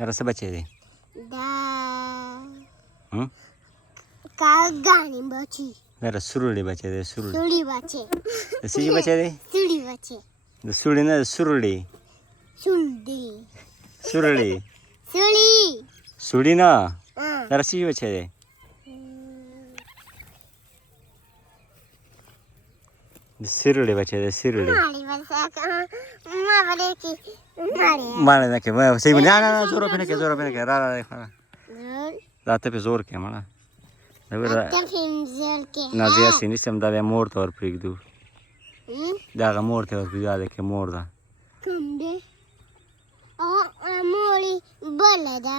रस बचे दे का गाणी बची जरा सुरुली बचे दे सुड़ी बचे सीजी बचे दे सुड़ी बचे सुड़ी ना सुरुली सुड़ी सुरुली सुड़ी सुड़ी ना जरा सीजी बचे दे सिरुली बचे दे सिरुली मारी बसा मारे की मारे ना के मैं सही बना ना जोर पे के रा रात पे जोर के माना आता फिल्म के ना दिया सिनी समदा वे मोर तोर फ्रीक दू जागा मोर ते और बिया देखे मोर दा कंडे ओ मोरी बोले दा